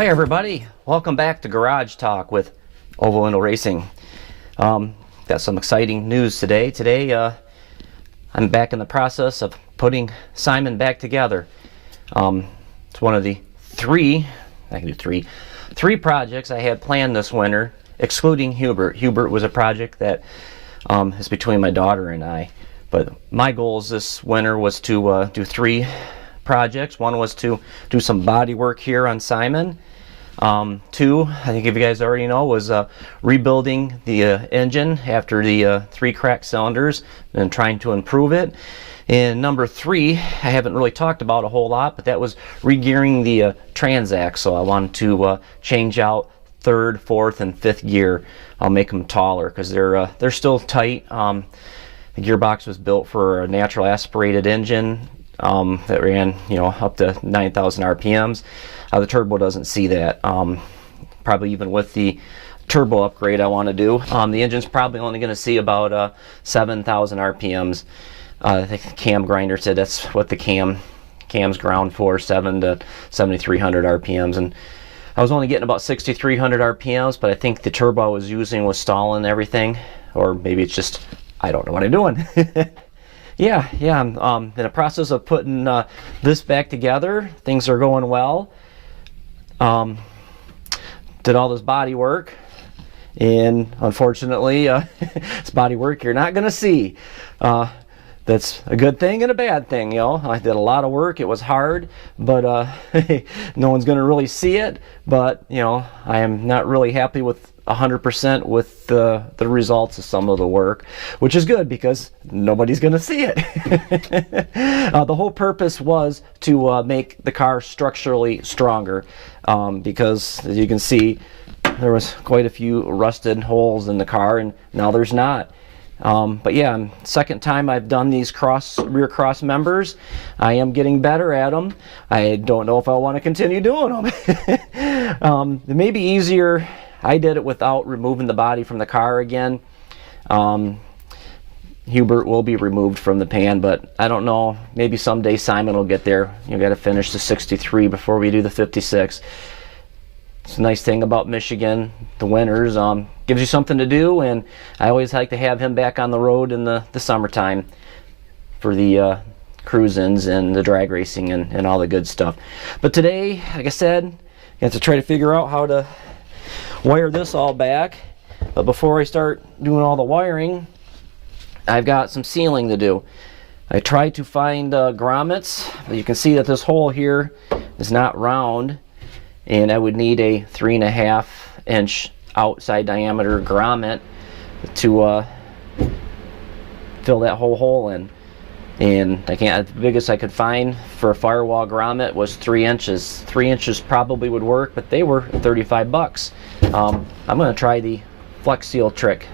Hi everybody, welcome back to Garage Talk with Oval Window Racing. Got some exciting news today. I'm back in the process of putting Simon back together. It's one of the three projects I had planned this winter, excluding Hubert. Hubert was a project that is between my daughter and I. But my goals this winter was to do three projects. One was to do some body work here on Simon. Two, I think if you guys already know, was rebuilding the engine after the three cracked cylinders and trying to improve it. And number three, I haven't really talked about a whole lot, but that was regearing the transaxle. I wanted to change out third, fourth, and fifth gear. I'll make them taller because they're still tight. The gearbox was built for a natural aspirated engine that ran, up to 9,000 RPMs. The turbo doesn't see that. Probably even with the turbo upgrade I want to do, the engine's probably only going to see about 7,000 RPMs. I think the cam grinder said that's what the cam's ground for, 7 to 7,300 RPMs, and I was only getting about 6,300 RPMs, but I think the turbo I was using was stalling everything, or maybe it's just I don't know what I'm doing. Yeah, I'm in the process of putting this back together. Things are going well. Did all this body work, and unfortunately, it's body work you're not going to see. That's a good thing and a bad thing, I did a lot of work. It was hard, but no one's going to really see it. But I am not really happy with 100% with the results of some of the work, which is good because nobody's going to see it. The whole purpose was to make the car structurally stronger, because as you can see, there was quite a few rusted holes in the car, and now there's not. But yeah, second time I've done these rear cross members. I am getting better at them. I don't know if I want to continue doing them. It may be easier. I did it without removing the body from the car again. Hubert will be removed from the pan, but I don't know. Maybe someday Simon will get there. You got to finish the 63 before we do the 56. It's a nice thing about Michigan, the winters, gives you something to do, and I always like to have him back on the road in the summertime for the cruisins and the drag racing and all the good stuff. But today, like I said, you have to try to figure out how to wire this all back. But before I start doing all the wiring, I've got some sealing to do. I tried to find grommets, but you can see that this hole here is not round, and I would need a 3.5 inch outside diameter grommet to fill that whole hole in. And the biggest I could find for a firewall grommet was 3 inches. 3 inches probably would work, but they were 35 bucks. I'm going to try the Flex Seal trick.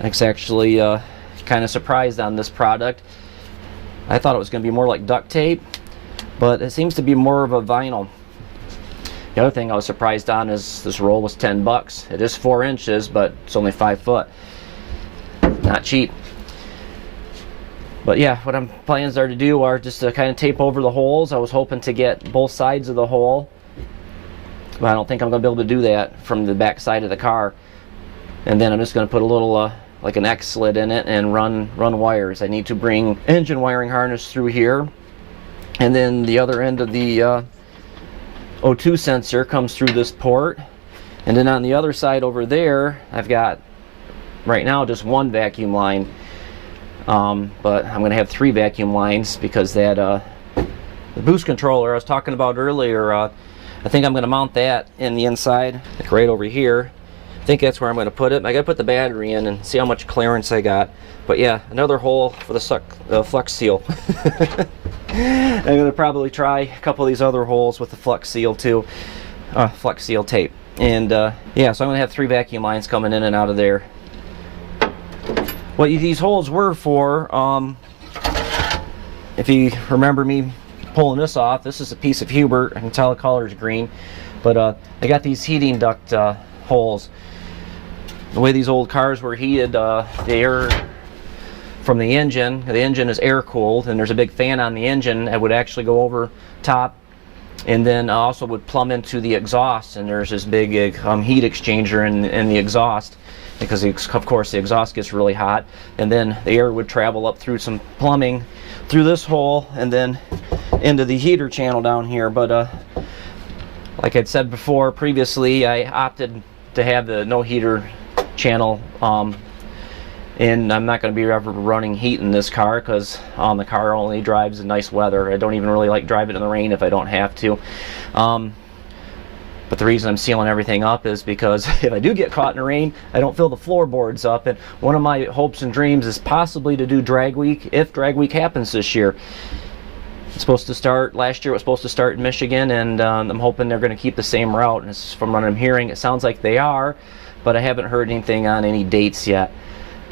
I was actually kind of surprised on this product. I thought it was going to be more like duct tape, but it seems to be more of a vinyl. The other thing I was surprised on is this roll was 10 bucks. It is 4 inches, but it's only 5 foot. Not cheap. But yeah, what my plans are to do are just to kind of tape over the holes. I was hoping to get both sides of the hole, but I don't think I'm going to be able to do that from the back side of the car. And then I'm just going to put a little like an X slit in it and run wires. I need to bring engine wiring harness through here, and then the other end of the O2 sensor comes through this port, and then on the other side over there I've got right now just one vacuum line. But I'm going to have 3 vacuum lines because that the boost controller I was talking about earlier, I think I'm going to mount that in the inside, like right over here. I think that's where I'm going to put it. I got to put the battery in and see how much clearance I got. But yeah, another hole for the Flex Seal. I'm going to probably try a couple of these other holes with the Flex Seal too, Flex Seal tape. And yeah, so I'm going to have 3 vacuum lines coming in and out of there. What these holes were for, if you remember me pulling this off, this is a piece of Hubert. I can tell the color is green, but I got these heating duct holes. The way these old cars were heated, the air from the engine is air cooled, and there's a big fan on the engine that would actually go over top And then I also would plumb into the exhaust, and there's this big heat exchanger in the exhaust, because of course the exhaust gets really hot, and then the air would travel up through some plumbing through this hole and then into the heater channel down here. But like I'd said before previously, I opted to have the no heater channel, and I'm not going to be ever running heat in this car, because the car only drives in nice weather. I don't even really like driving in the rain if I don't have to. But the reason I'm sealing everything up is because if I do get caught in the rain, I don't fill the floorboards up. And one of my hopes and dreams is possibly to do drag week, if drag week happens this year. It's supposed to start, last year it was supposed to start in Michigan, and I'm hoping they're going to keep the same route. And from what I'm hearing, it sounds like they are, but I haven't heard anything on any dates yet.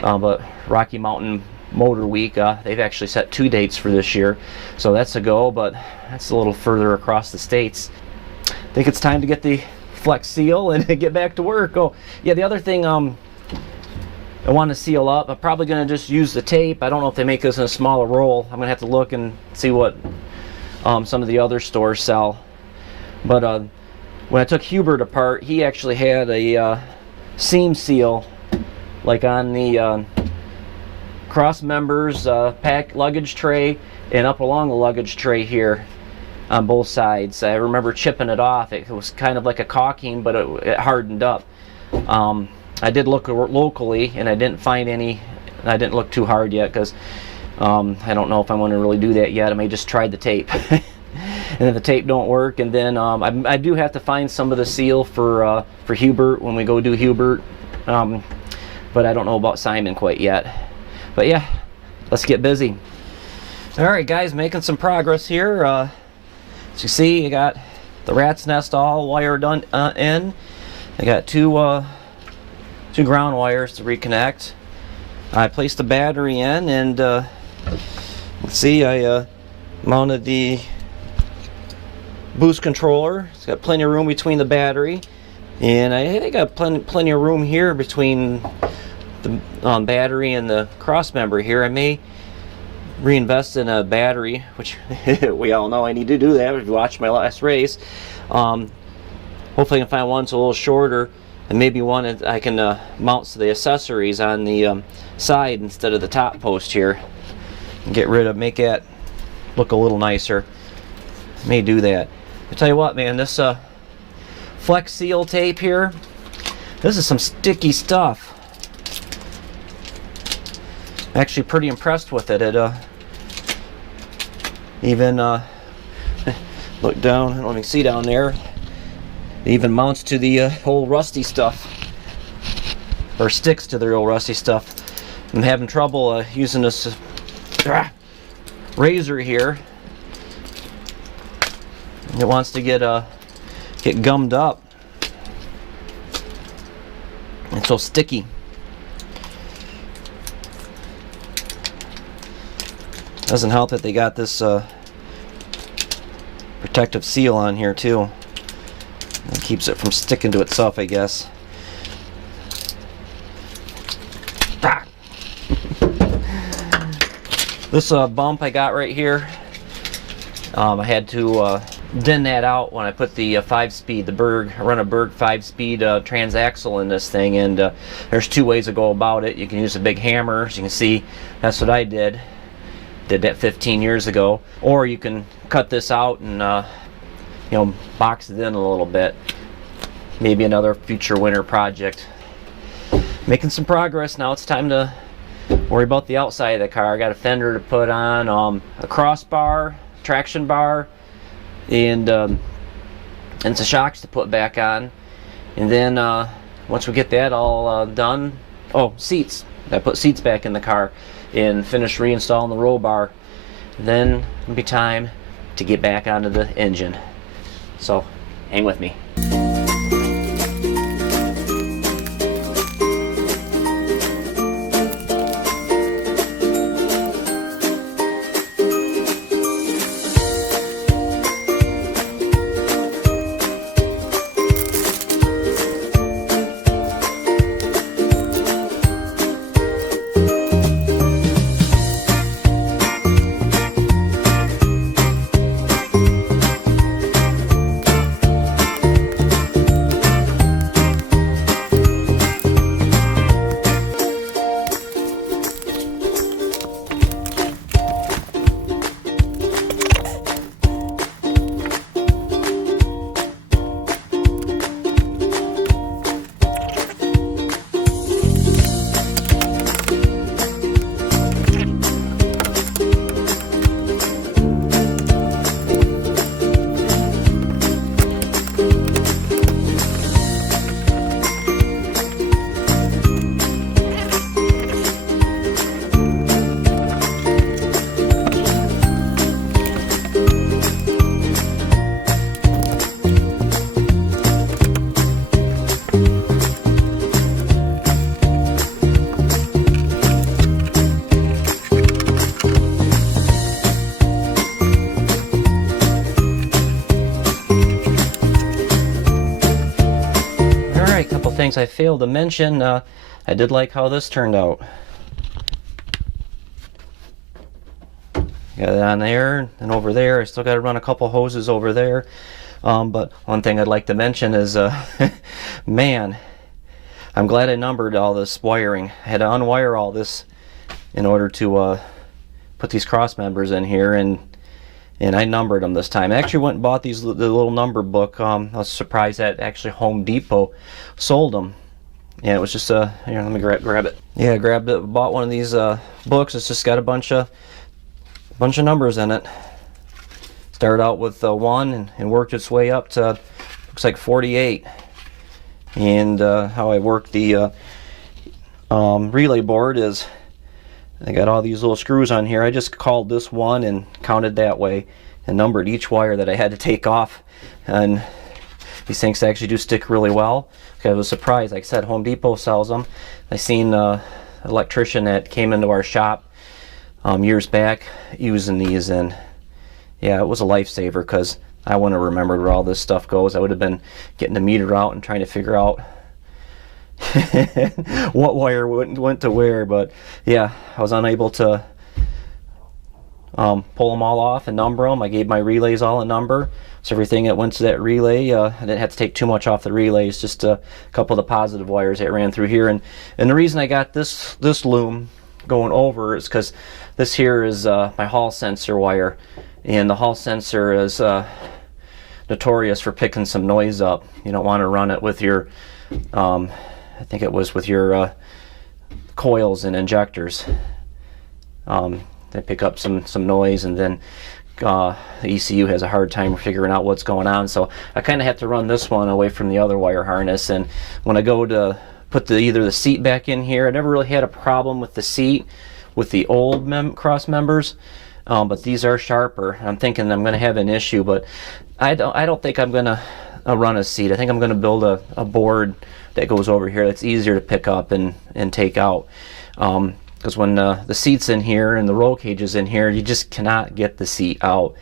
But Rocky Mountain Motor Week, they've actually set 2 dates for this year, so that's a go, but that's a little further across the states. I think it's time to get the Flex Seal and get back to work. Oh yeah, the other thing I want to seal up, I'm probably going to just use the tape. I don't know if they make this in a smaller roll. I'm going to have to look and see what some of the other stores sell. But when I took Hubert apart, he actually had a seam seal, like on the cross members, pack luggage tray, and up along the luggage tray here on both sides. I remember chipping it off. It was kind of like a caulking, but it hardened up. I did look locally, and I didn't find any. I didn't look too hard yet, because I don't know if I want to really do that yet. I may just try the tape. And if the tape don't work, and then I do have to find some of the seal for Hubert when we go do Hubert. But I don't know about Simon quite yet. But yeah, let's get busy. Alright guys, making some progress here. As you see, I got the rat's nest all wired in. I got two ground wires to reconnect. I placed the battery in, and let's see, I mounted the boost controller. It's got plenty of room between the battery, and I think I got plenty of room here between the battery and the cross member here. I may reinvest in a battery, which we all know I need to do that if you watch my last race. Hopefully I can find one that's a little shorter, and maybe one that I can mount to the accessories on the side instead of the top post here, and get rid of, make that look a little nicer. May do that. I tell you what, man, this Flex Seal tape here, this is some sticky stuff. I'm actually pretty impressed with it. It even look down, let me see down there, it even mounts to the old rusty stuff, or sticks to the old rusty stuff. I'm having trouble using this razor here. It wants to get gummed up. It's so sticky. Doesn't help that they got this protective seal on here too. It keeps it from sticking to itself, I guess. Ah. This bump I got right here, I had to din that out when I put the 5-speed, the Berg, I run a Berg 5-speed transaxle in this thing, and there's 2 ways to go about it. You can use a big hammer, as you can see. That's what I did that 15 years ago, or you can cut this out and you know, box it in a little bit. Maybe another future winter project. Making some progress. Now it's time to worry about the outside of the car. I got a fender to put on, a crossbar, traction bar, and some shocks to put back on. And then once we get that all done, oh, seats. I put seats back in the car and finish reinstalling the roll bar. Then it'll be time to get back onto the engine. So hang with me. things I failed to mention, I did like how this turned out. Got it on there and over there. I still got to run a couple hoses over there. But one thing I'd like to mention is, man, I'm glad I numbered all this wiring. I had to unwire all this in order to put these cross members in here, and I numbered them this time. I actually went and bought the little number book. I was surprised that actually Home Depot sold them. Yeah, it was just here, let me grab it. Yeah, I bought one of these books. It's just got a bunch of numbers in it. Started out with 1 and worked its way up to, looks like 48. And how I work the relay board is, I got all these little screws on here. I just called this 1 and counted that way and numbered each wire that I had to take off. And these things actually do stick really well. I was surprised. Like I said, Home Depot sells them. I seen an electrician that came into our shop years back using these, and yeah, it was a lifesaver, because I wouldn't have remembered where all this stuff goes. I would have been getting the meter out and trying to figure out what wire went to where. But yeah, I was unable to pull them all off and number them. I gave my relays all a number, so everything that went to that relay, I didn't have to take too much off the relays, just a couple of the positive wires that ran through here. And the reason I got this loom going over is because this here is my hall sensor wire, and the hall sensor is notorious for picking some noise up. You don't want to run it with your I think it was with your coils and injectors. They pick up some noise, and then the ECU has a hard time figuring out what's going on. So I kind of have to run this one away from the other wire harness. And when I go to put either the seat back in here, I never really had a problem with the seat with the old cross members, but these are sharper. I'm thinking I'm going to have an issue, but I don't think I'm going to run a seat. I think I'm going to build a board that goes over here that's easier to pick up and take out, because when the seat's in here and the roll cage is in here, you just cannot get the seat out.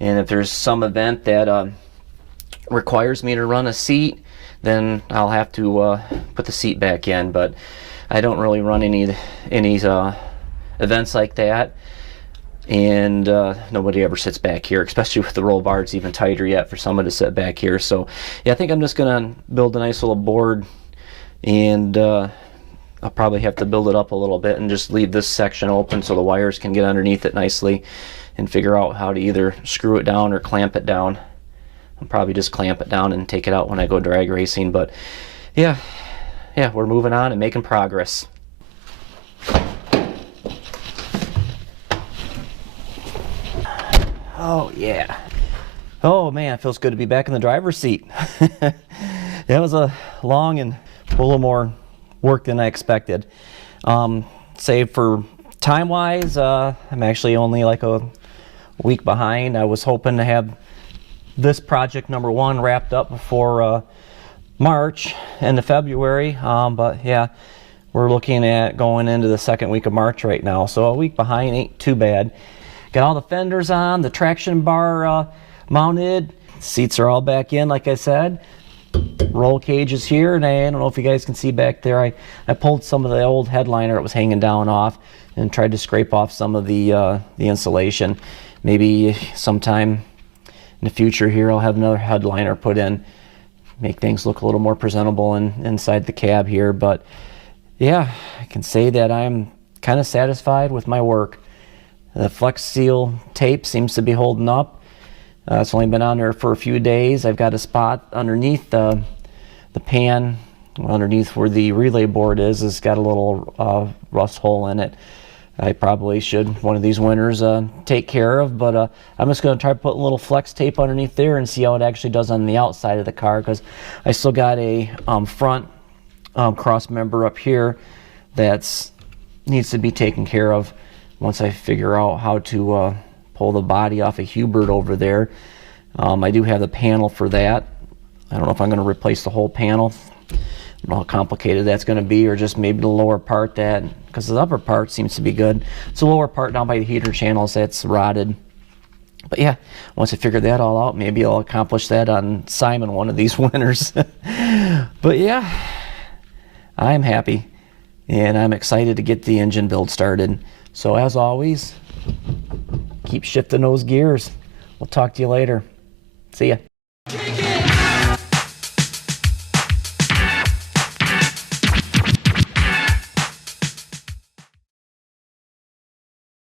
And if there's some event that requires me to run a seat, then I'll have to put the seat back in. But I don't really run any events like that, and nobody ever sits back here, especially with the roll bar. It's even tighter yet for someone to sit back here. So yeah, I think I'm just gonna build a nice little board, and I'll probably have to build it up a little bit and just leave this section open so the wires can get underneath it nicely, and figure out how to either screw it down or clamp it down. I'll probably just clamp it down and take it out when I go drag racing. But yeah, we're moving on and making progress. Oh yeah. Oh man, it feels good to be back in the driver's seat. That was a long and a little more work than I expected. Say for time-wise, I'm actually only like a week behind. I was hoping to have this project number 1 wrapped up before March, end of February, but yeah, we're looking at going into the 2nd week of March right now, so a week behind ain't too bad. Got all the fenders on, the traction bar mounted, seats are all back in like I said, roll cage is here, and I don't know if you guys can see back there, I pulled some of the old headliner that was hanging down off and tried to scrape off some of the insulation. Maybe sometime in the future here I'll have another headliner put in, make things look a little more presentable inside the cab here. But yeah, I can say that I'm kind of satisfied with my work. The Flex Seal tape seems to be holding up. It's only been on there for a few days. I've got a spot underneath the pan, underneath where the relay board is. It's got a little rust hole in it. I probably should, one of these winters, take care of, but I'm just going to try putting a little flex tape underneath there and see how it actually does on the outside of the car, because I still got a front cross member up here that needs to be taken care of once I figure out how to pull the body off of Hubert over there. I do have the panel for that. I don't know if I'm going to replace the whole panel. I don't know how complicated that's going to be, or just maybe the lower part, that, because the upper part seems to be good. It's the lower part down by the heater channels that's rotted. But yeah, once I figure that all out, maybe I'll accomplish that on Simon one of these winters. But yeah, I'm happy, and I'm excited to get the engine build started. So as always, keep shifting those gears. We'll talk to you later. See ya.